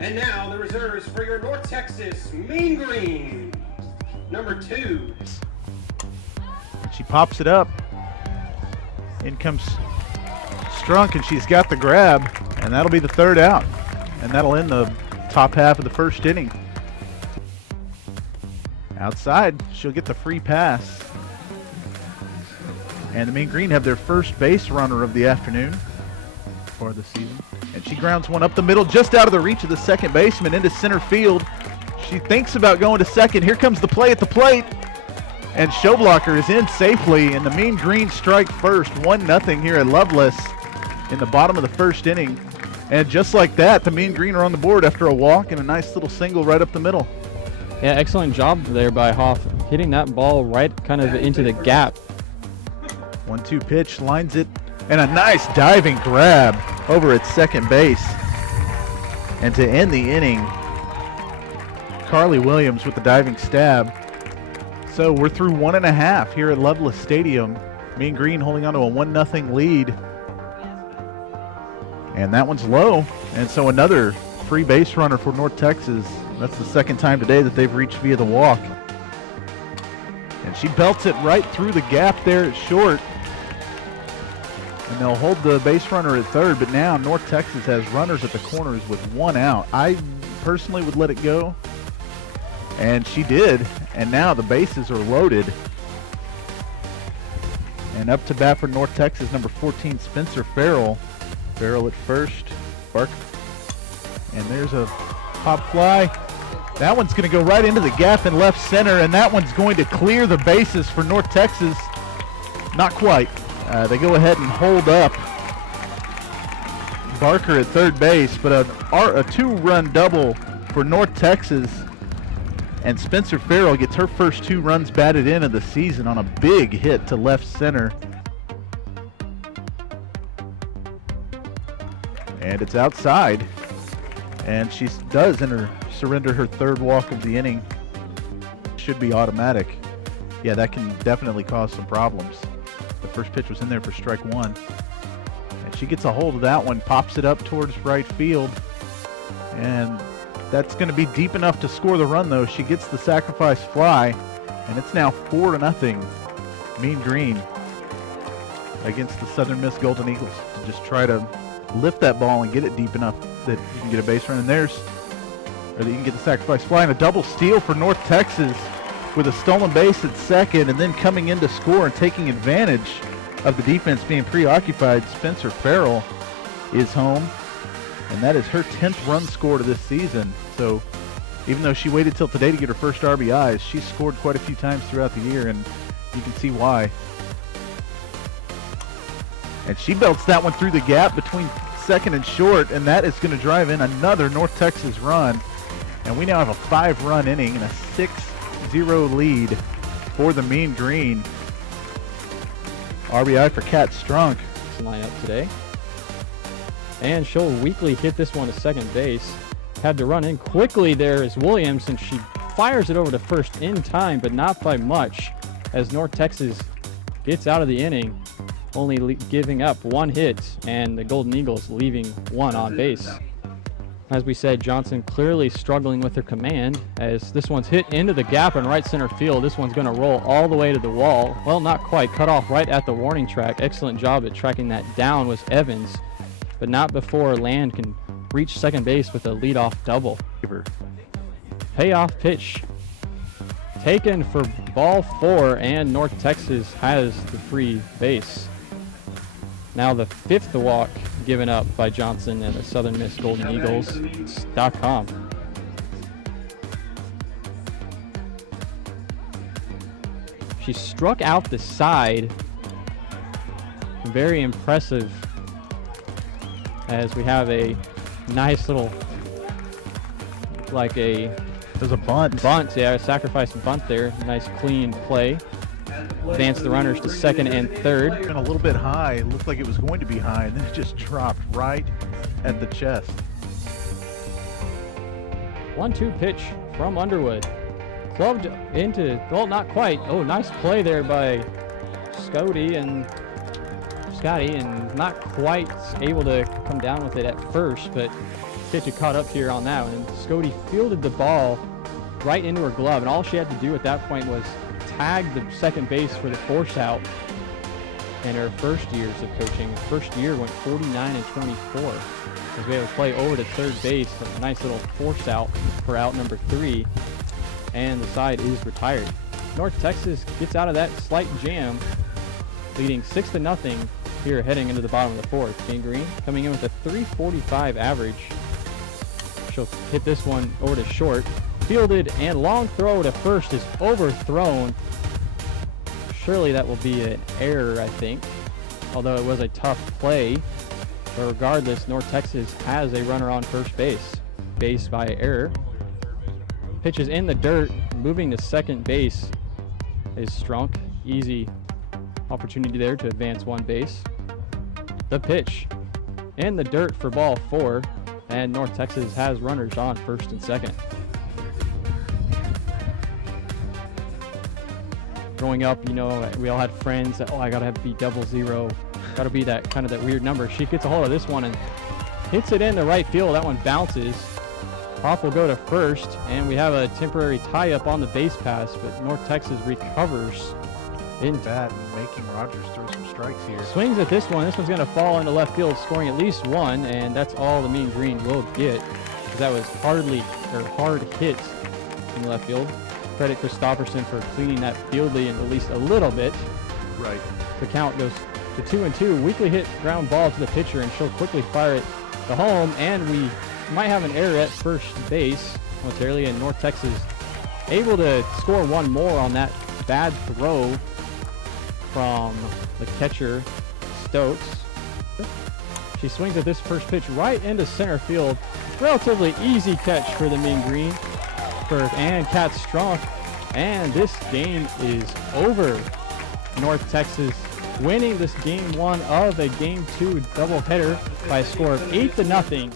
And now the reserves for your North Texas Mean Green, number 2. She pops it up. In comes Strunk, and she's got the grab, and that'll be the 3rd out. And that'll end the top half of the 1st inning. Outside, she'll get the free pass. And the Mean Green have their first base runner of the afternoon for the season. And she grounds one up the middle, just out of the reach of the second baseman into center field. She thinks about going to second. Here comes the play at the plate. And Showblocker is in safely, and the Mean Green strike first. 1-0 here at Loveless in the bottom of the 1st inning. And just like that, the Mean Green are on the board after a walk and a nice little single right up the middle. Yeah, excellent job there by Hoff, hitting that ball right kind of into the gap. 1-2 pitch, lines it, and a nice diving grab over at second base. And to end the inning, Carly Williams with the diving stab. So we're through 1.5 here at Loveless Stadium. Mean Green holding on to a 1-0 lead. And that one's low. And so another free base runner for North Texas. That's the 2nd time today that they've reached via the walk. And she belts it right through the gap there at short. And they'll hold the base runner at 3rd, but now North Texas has runners at the corners with 1 out. I personally would let it go. And she did, and now the bases are loaded. And up to bat for North Texas, number 14, Spencer Farrell. Farrell at first, Barker. And there's a pop fly. That one's going to go right into the gap in left center, and that one's going to clear the bases for North Texas. Not quite. They go ahead and hold up Barker at 3rd base, but a 2-run double for North Texas. And Spencer Farrell gets her first 2 runs batted in of the season on a big hit to left center. And it's outside. And she does surrender her 3rd walk of the inning. Should be automatic. Yeah, that can definitely cause some problems. The first pitch was in there for strike 1. And she gets a hold of that one, pops it up towards right field. And that's going to be deep enough to score the run, though. She gets the sacrifice fly, and it's now 4-0 Mean Green against the Southern Miss Golden Eagles to just try to lift that ball and get it deep enough that you can get a base run. And that you can get the sacrifice fly. And a double steal for North Texas with a stolen base at second, and then coming in to score and taking advantage of the defense being preoccupied. Spencer Farrell is home. And that is her 10th run scored of this season. So even though she waited till today to get her first RBIs, she's scored quite a few times throughout the year, and you can see why. And she belts that one through the gap between second and short, and that is going to drive in another North Texas run. And we now have a 5-run inning and a 6-0 lead for the Mean Green. RBI for Kat Strunk. Lineup today. And she'll weakly hit this one to second base. Had to run in quickly there is Williams, and she fires it over to first in time, but not by much, as North Texas gets out of the inning, only giving up 1 hit, and the Golden Eagles leaving 1 on base. As we said, Johnson clearly struggling with her command, as this one's hit into the gap in right center field. This one's going to roll all the way to the wall. Well, not quite. Cut off right at the warning track. Excellent job at tracking that down was Evans, but not before Land can reach second base with a leadoff double. Payoff pitch taken for ball 4, and North Texas has the free base. Now the 5th walk given up by Johnson and the Southern Miss Golden Eagles.com. She struck out the side. Very impressive, as we have a nice little, like a There's a bunt. bunt, yeah, a sacrifice bunt there. Nice clean play. Advance the runners to second and third. Been a little bit high. It looked like it was going to be high, and then it just dropped right at the chest. 1-2 pitch from Underwood. Clubbed into, well, not quite. Oh, nice play there by Scody, and Scotty, and not quite able to come down with it at first, but pitch had caught up here on that one. And Scotty fielded the ball right into her glove, and all she had to do at that point was tag the second base for the force out. In her first years of coaching, first year went 49 and 24. Was able to play over to third base, a nice little force out for out number 3, and the side is retired. North Texas gets out of that slight jam, leading 6-0 here heading into the bottom of the 4th. Mean Green coming in with a 345 average. She'll hit this one over to short, fielded, and long throw to first is overthrown. Surely that will be an error, I think, although it was a tough play. But regardless, North Texas has a runner on first base. Base by error. Pitches in the dirt, moving to second base is Strunk. Easy opportunity there to advance one base. The pitch in the dirt for ball 4, and North Texas has runners on first and second. Growing up, you know, we all had friends that, I gotta be 00, gotta be that kind of that weird number. She gets a hold of this one and hits it in the right field. That one bounces. Off will go to first, and we have a temporary tie-up on the base pass, but North Texas recovers in Bat and making Rogers throw some strikes here. swings at this one. This one's gonna fall into left field, scoring at least one, and that's all the Mean Green will get. That was hard hit in left field. Credit Christopherson for cleaning that field lead at least a little bit. Right. The count goes to 2-2. Weekly hit ground ball to the pitcher, and she'll quickly fire it to home, and we might have an error at first base momentarily, and North Texas able to score one more on that bad throw from the catcher, Stokes. She swings at this first pitch right into center field. Relatively easy catch for the Mean Green. And Kat Strunk, and this game is over. North Texas winning this game 1 of a game 2 doubleheader by a score of 8-0.